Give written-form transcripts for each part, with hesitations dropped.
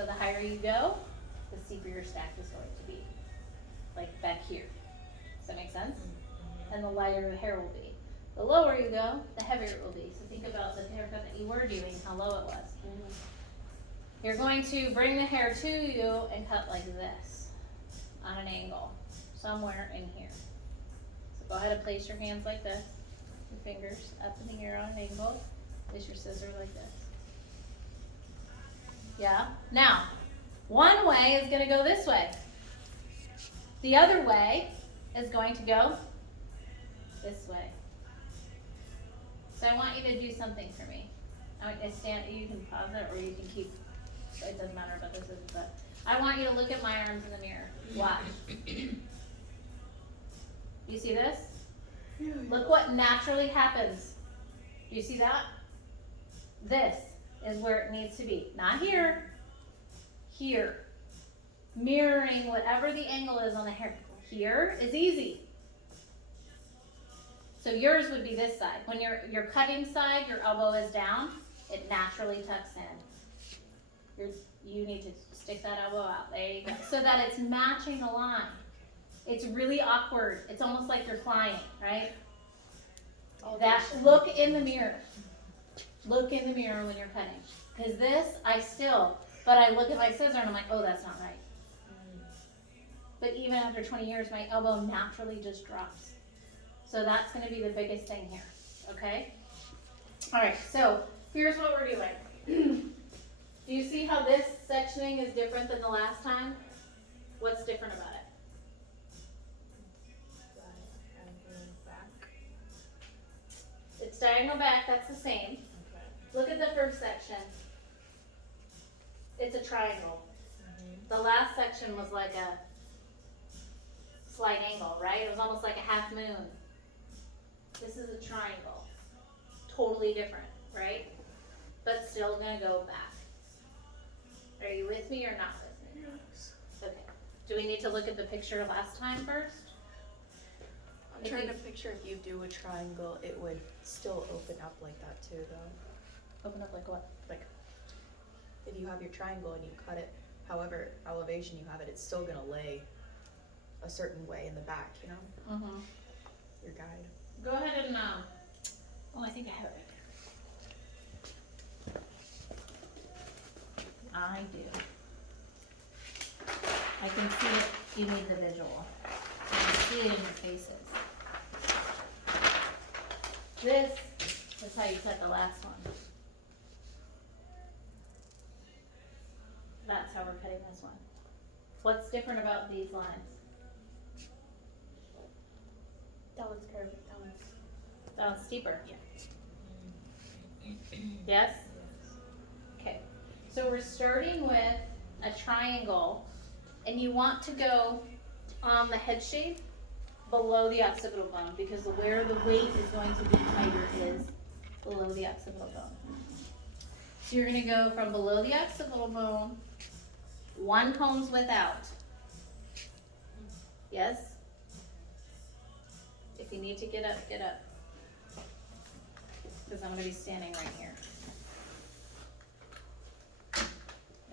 So the higher you go, the steeper your stack is going to be. Like back here. Does that make sense? And the lighter the hair will be. The lower you go, the heavier it will be. So think about the haircut that you were doing, how low it was. You're going to bring the hair to you and cut like this on an angle, somewhere in here. So go ahead and place your hands like this, your fingers up in the air on an angle. Place your scissors like this. Yeah? Now, one way is going to go this way. The other way is going to go this way. So I want you to do something for me. I want you to stand, you can pause it or you can keep, it doesn't matter about this, but I want you to look at my arms in the mirror. Watch. You see this? Look what naturally happens. Do you see that? This is where it needs to be. Not here. Here. Mirroring whatever the angle is on the hair. Here is easy. So yours would be this side. When your cutting side, your elbow is down, it naturally tucks in. You need to stick that elbow out. There you go. So that it's matching the line. It's really awkward. It's almost like you're flying, right? Look in the mirror. Look in the mirror when you're cutting. Because this, but I look at my scissor and I'm like, oh, that's not right. But even after 20 years, my elbow naturally just drops. So that's going to be the biggest thing here, okay? All right, so here's what we're doing. Do you see how this sectioning is different than the last time? What's different about it? It's diagonal back, that's the same. Okay. Look at the first section. It's a triangle. The last section was like a slight angle, right? It was almost like a half moon. This is a triangle. Totally different, right? But still gonna go back. Are you with me or not with me? Yes. Okay. Do we need to look at the picture last time first? I'm trying to picture if you do a triangle, it would still open up like that too, though. Open up like what? Like, if you have your triangle and you cut it, however elevation you have it, it's still gonna lay a certain way in the back, you know? Mm-hmm. Your guide. Go ahead and, I think I have it right there. I do. I can see it, you need the visual. I can see it in your faces. This is how you cut the last one. That's how we're cutting this one. What's different about these lines? That one's curved. That one's steeper. Yeah. Yes? Okay. So we're starting with a triangle, and you want to go on the head shape below the occipital bone, because where the weight is going to be tighter is below the occipital bone. So you're going to go from below the occipital bone, one comb's width out. Yes? If you need to get up, get up. Because I'm going to be standing right here.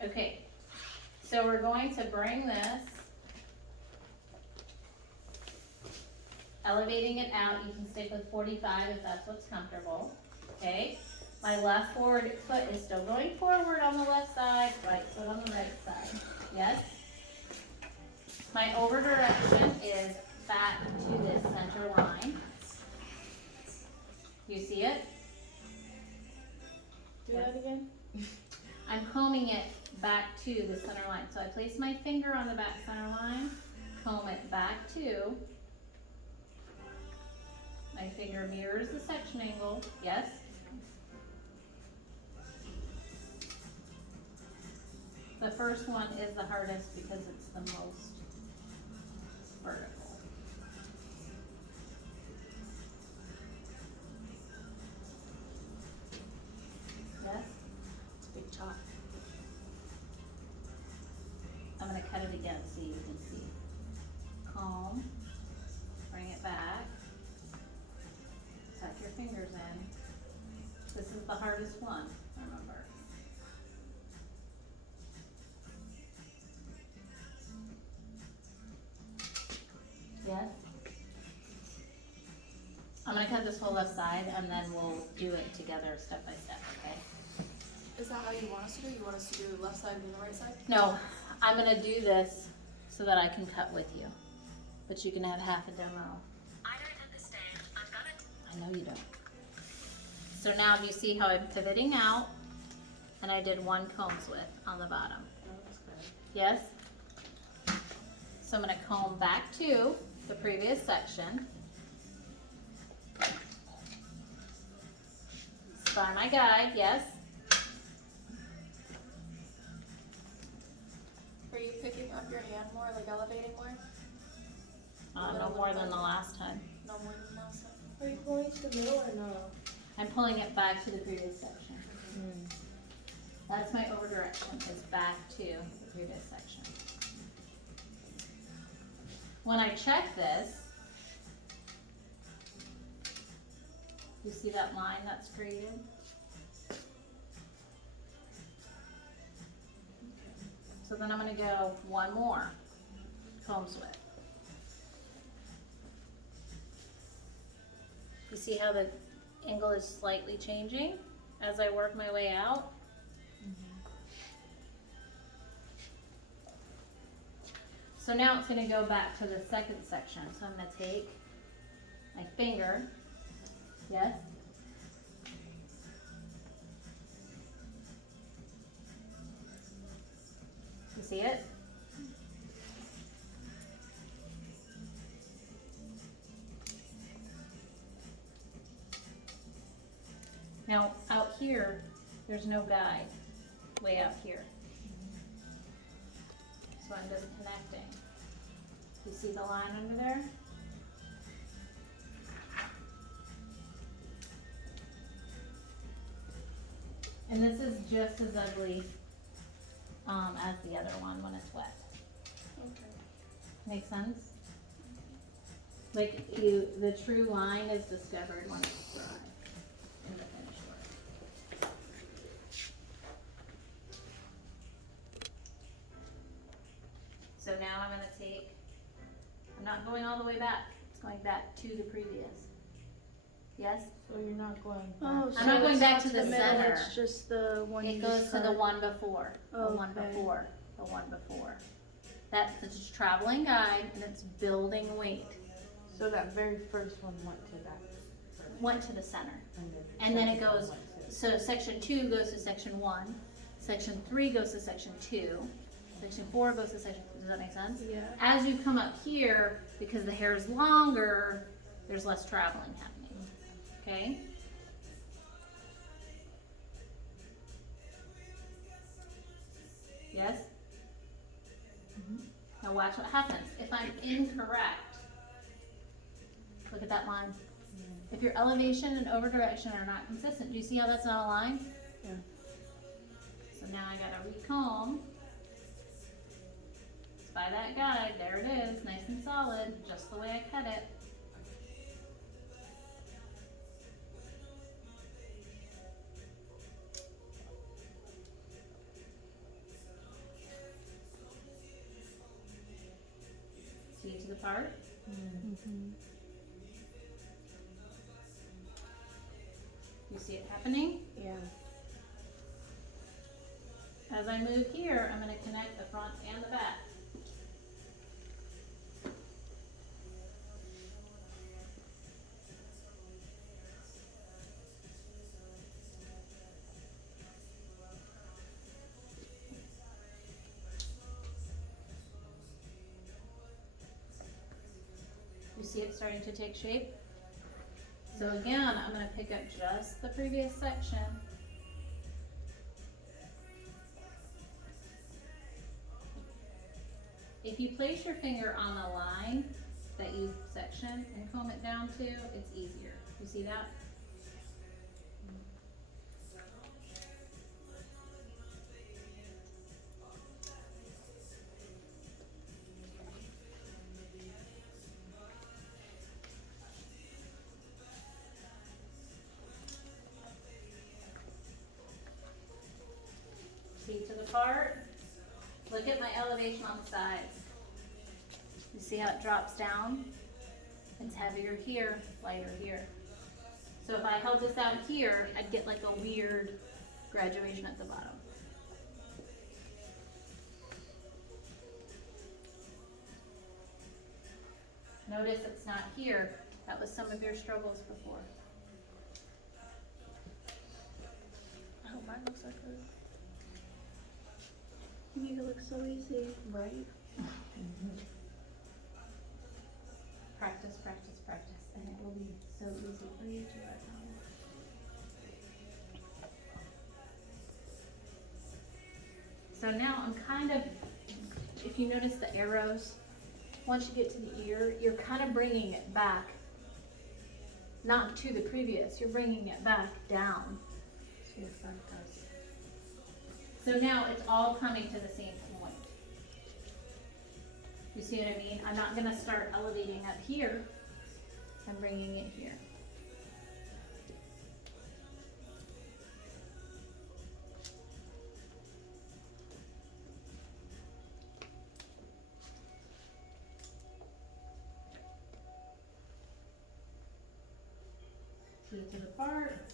Okay, so we're going to bring this, elevating it out. You can stick with 45 if that's what's comfortable. Okay, my left forward foot is still going forward on the left side, right foot on the right side. Yes? My over direction is back to this center line. You see it? Do that again? I'm combing it back to the center line. So I place my finger on the back center line, comb it back to. My finger mirrors the section angle. Yes? The first one is the hardest because it's the most vertical. Yes? It's a big chop. I'm going to cut it again so you can see. Comb, bring it back, tuck your fingers in. This is the hardest one, remember. cut this whole left side and then we'll do it together step by step, okay? Is that how you want us to do? You want us to do the left side and the right side? No, I'm gonna do this so that I can cut with you, but you can have half a demo. I don't understand. I'm gonna. I know you don't. So now do you see how I'm pivoting out and I did one combs width on the bottom? Oh, that's good. Yes? So I'm gonna comb back to the previous section. By my guide, yes? Are you picking up your hand more, like elevating more? No more than the last time. No more than last time? Are you going to the middle or no? I'm pulling it back to the previous section. That's my over direction, is back to the previous section. When I check this, you see that line that's created? So then I'm gonna go one more combs width. You see how the angle is slightly changing as I work my way out? So now it's gonna go back to the second section. So I'm gonna take my finger, yes? You see it? Now, out here, there's no guide, way out here. So I'm just connecting. You see the line under there? And this is just as ugly as the other one when it's wet. Okay. Make sense? Like the true line is discovered when it's dry in the finished work. So now I'm gonna take, I'm not going all the way back, it's going back to the previous. Yes? So you're not going back. Oh, I'm not going it's back to not the middle, center. It's just the one It you goes just to the cut. one before, the one Okay. before, the one before. That's the traveling guide and it's building weight. So that very first one went to that. Went to the center. the And then it second one goes, went to- so section 2 goes to section 1, section 3 goes to section 2, section 4 goes to section, does that make sense? Yeah. As you come up here, because the hair is longer, there's less traveling happening, okay? Yes? Now watch what happens. If I'm incorrect, look at that line. If your elevation and over direction are not consistent, do you see how that's not aligned? Yeah. So now I gotta recomb. It's by that guide, there it is, nice and solid, just the way I cut it. See to the part? Mm-hmm. You see it happening? Yeah. As I move here, I'm gonna connect the front and the back. You see it starting to take shape? So again, I'm gonna pick up just the previous section. If you place your finger on the line that you section and comb it down to, it's easier. You see that? See to the part? Look at my elevation on the sides. You see how it drops down? It's heavier here, lighter here. So if I held this out here, I'd get like a weird graduation at the bottom. Notice it's not here. That was some of your struggles before. Oh, mine looks like a. You make it look so easy. Right? Practice, practice, practice, and it will be so easy for you to learn how. So now I'm kind of, if you notice the arrows, once you get to the ear, you're kind of bringing it back, not to the previous, you're bringing it back down. So your front does. So now it's all coming to the same point. You see what I mean? I'm not gonna start elevating up here. I'm bringing it here. Feet to the part.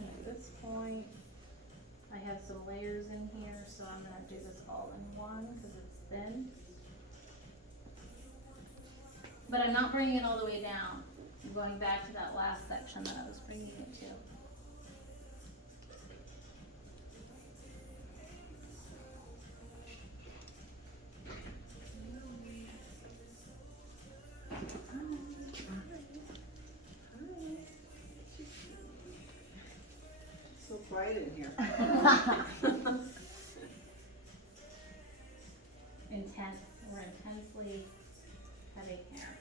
At this point, I have some layers in here, so I'm gonna do this all in one because it's thin. But I'm not bringing it all the way down. I'm going back to that last section that I was bringing it to. So quiet in here. Intense, we're intensely cutting hair.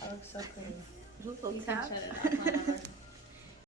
That looks so pretty. Little You can tab. shut it off whenever.